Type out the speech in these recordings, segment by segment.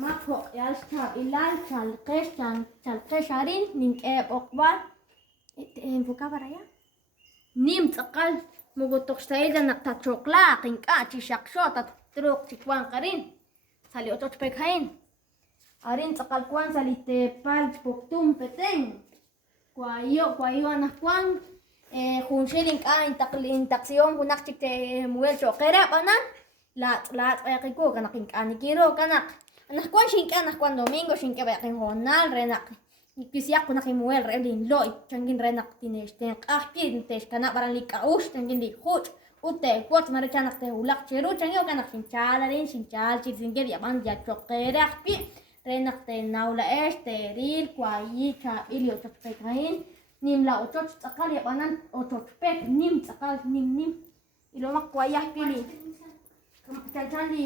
Ilomako yalsta ilal chalqesh harin nink'eb oqbal enfoca para allá nim tz'aqal mugutoqxtayida naqtachokla qink'a chixaqxo tatruq chikwan qarin sali ochoch pekjain harin tz'aqal kwan salitepal puktum peten kwayo anajkwan junxil ink'a intaqsion junaq chik muel choqera b'anan latz' ayaqiku kanaq ink'anikiro kanaq anajkwan xink'a anajkwan domingo xink'a bayaqin jonal renaq kisyaq kunaq imuel re linlo'y changin renaq tinexten q'ajpi texkana baran lik'a'ux changin lijuch ute'woch mari chanaq tehulaq cheru changin kanaq xinchal arin xinchal chirsinker yab'an yachoqerajpi renaq tenawla'ex teril kwayi chab'il y ochoch pekjain nim la ochoch tz'aqal yab'anan ochoch pek nim tz'aqal nim ilomaq kwayajpi li chan li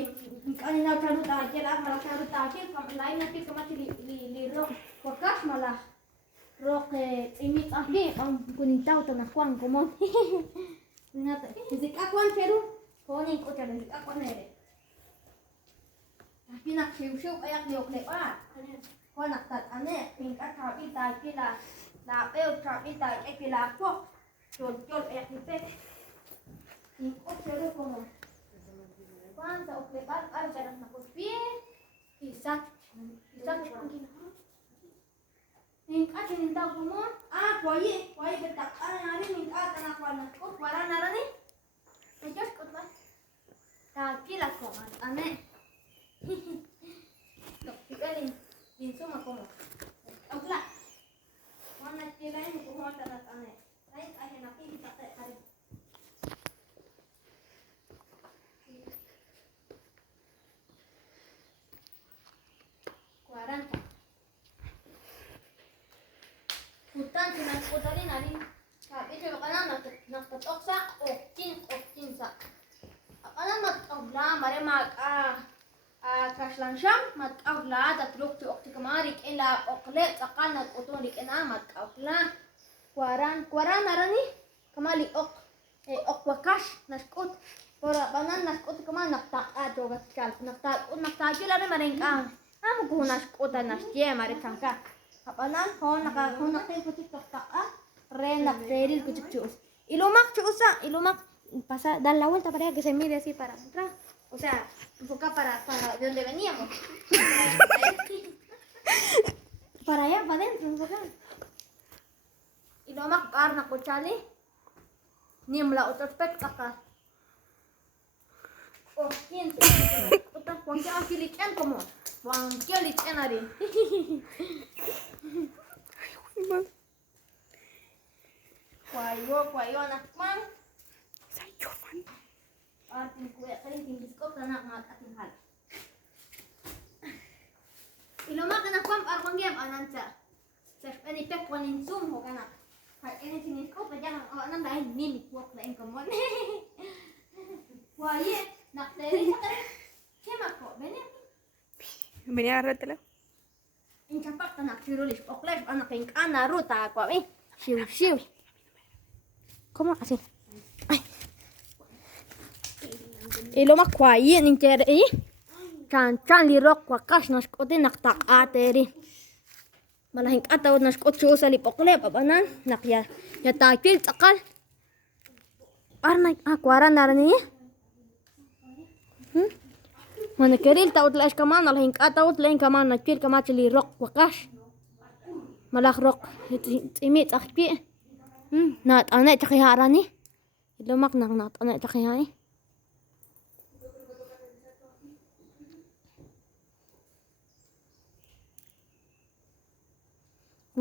nk'aninaw charu ta'kel mala charu ta'kel laina pi kamati li roq wakash mala roq tz'imit ahli kunitaw tanajkwan komon zik'akwan cheru konin k'uchal zik'akwan ere pinak xiw ayak li oqle'b'al konak tat'ane pink'a chab'il ta'kel la b'ew chab'il ta'kel pi la poq chol ayak li pek ink'ut cheru komon sa oqle'b'al q'ar charas nak'ut bien kisach nink'a chinintaw komon kwayi betaq'an harin nink'a tanajkwan nak'ut waran narani ayox k'utb'al ta'kila komon t'ane toqtik'el insuma komon awla wana kilain komon tanat'ane ay ajenaqin taqe harin hutan sinakutarin harin sabi ko kanan nagtatoksa okkin sa kanan matawla mare kaslan sham matawla tatruk ti okti kamarik ila okle tsaqal naguton likena matawla kwaran narani kamali ok wakash naskut pora banan naskut kaman naktaqa jogat chal naktaqa lare marenka amugunas kota nastie mare changka apanan hon nakin kutik taktaqa renak teril kutik chus ilumak pasa dan la vuelta para que se mire así para atrás o sea enfoca para de donde veníamos para allá para adentro enfoca ilumak arna kuchali nimla ochoch pek taka kin utak wangke afilikan komo wangke likan hari kwayo anak mang sayo man artin kuya kaling tinggiskop anak mat ating hal ilomak anak pam arwang game anansa sef ani pek wanin zoom ho kana kay ini tinggiskop aja anan lain nim kuak lain komon kwaye nakteri sakare kemako bene agarratelo incapak anak sirulis oklef anak ingkana ruta kwa siu ¿cómo así? Ay. Ilomak kwayi ninkere chan li rock wakash naskoti naktaqateri malahin ataw naskot chusa li pokle babanan nakya yatakil tsaqal arna kwaran narani mana keril taut lash kaman malahin ataw lain kaman nakil kamach li rock wakash malak rock imit akpi nat ane chakiharani ilomak nat ane chakihai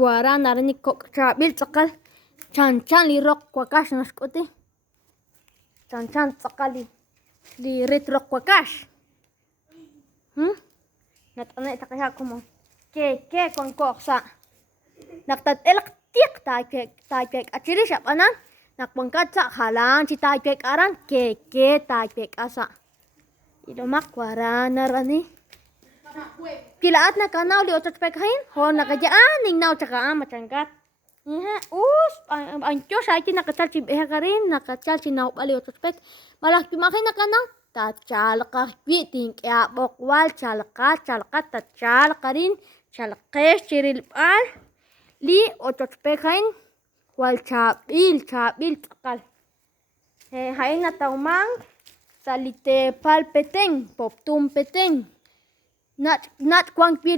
wara narani kok chabil tsakal chan li rock wakash naskoti chan tsakali li rit rock wakash nat ane chakiha kumo ke kon koksa naktat elak tik taipek achiri shapanan nakbangkat sa halang si taipek aran ke taipek asa ilomak wara narani kilaat na kanaw li ochoch pekhain ho nakajaan ning naw tsaka macangkat ancho sa iti nakachal si beha karin nakachal si naw bali ochoch pek malak pimakin na kanaw tachalqa kwitin k'ab'oqwal chalqa tachalqarin chalqex chirilb'al li ochoch pejain wal chab'il tz'aqal jain natawman salitepal peten poptun peten nach kuan kwi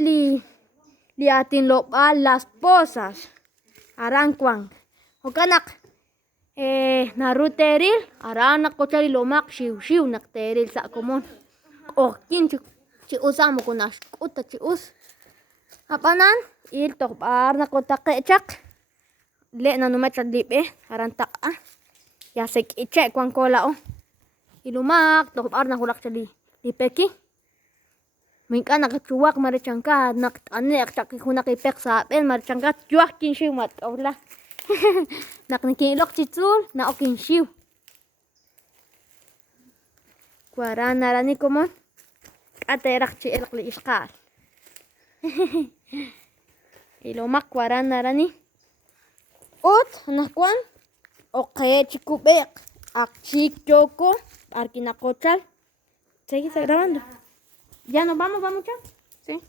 li atinlob'al las posas aran kuan jo'kanaq naruteril aran naqochal ilomaq xiw naqteril sa' común q'ojkin chi us amukunax k'uta chi us ab'anan il tojb'al naqotaqe' chaq le' nanumech lib'ej aran taq'a ya sek'iche' kuan kola'o ilumaq tojb'al najulaq cha li peki mink'an naqchuwaq marichanka naqt'ane'q cha jun naq ipeq sab'en marichanka tyoaj kinxiw matk'owlaj naq nikin'iloq chitz'ul na'ok kinxiw kuaran narani común k'ateraq chi'elq li ixqa'al ilomaq kuaran narani ut najkuan oqe' chikub'eq aqchik choko b'arkinaqochal ¿Seguís grabando? ¿Ya nos vamos ya? Sí.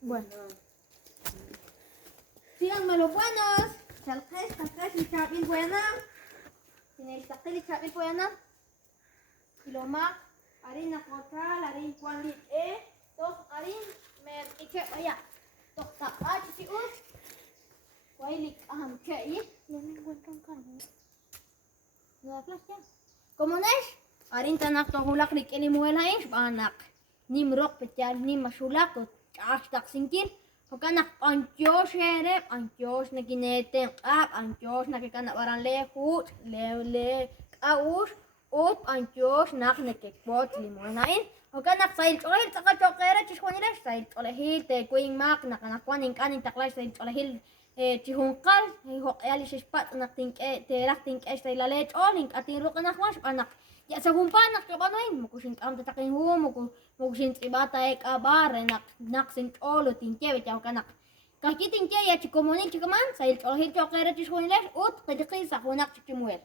Bueno. Síganme los buenos. Chalqesh, y chabil buena. Tiene taqil chabil buena. Y lo más, harina cochal, harina cuan lit tos harin mer iche ya. Tos taqa chi us. Wailik aham che no me encuentro un cargo. No da flash ya. ¿Cómo nesh? Harin tanak to hulak lik eli muelain banak. Nim rock petyal nim masulak o tak singkin. Hokanak antios herep, antios na kinete ab, antios na kikana baran lehut, le aus, up antios nak nekekbot limuelain. Hokanak sail choril saka chokera chishwanile sail cholehil te queen mak nakanakwan inkanin taklay sail cholehil chihunqal hoqyali shishpat nak tinke terak tinke sailale cholink atin ruq nakwash anak ya según panak kabanoin mukushin kam tatakin hu mukushin ibata xkab nak sin cholo tinke betaw kanak kakitin ke ya chikomonin chikaman sail cholehil chokera chishwanile ut qidqi sa hunak chikimuel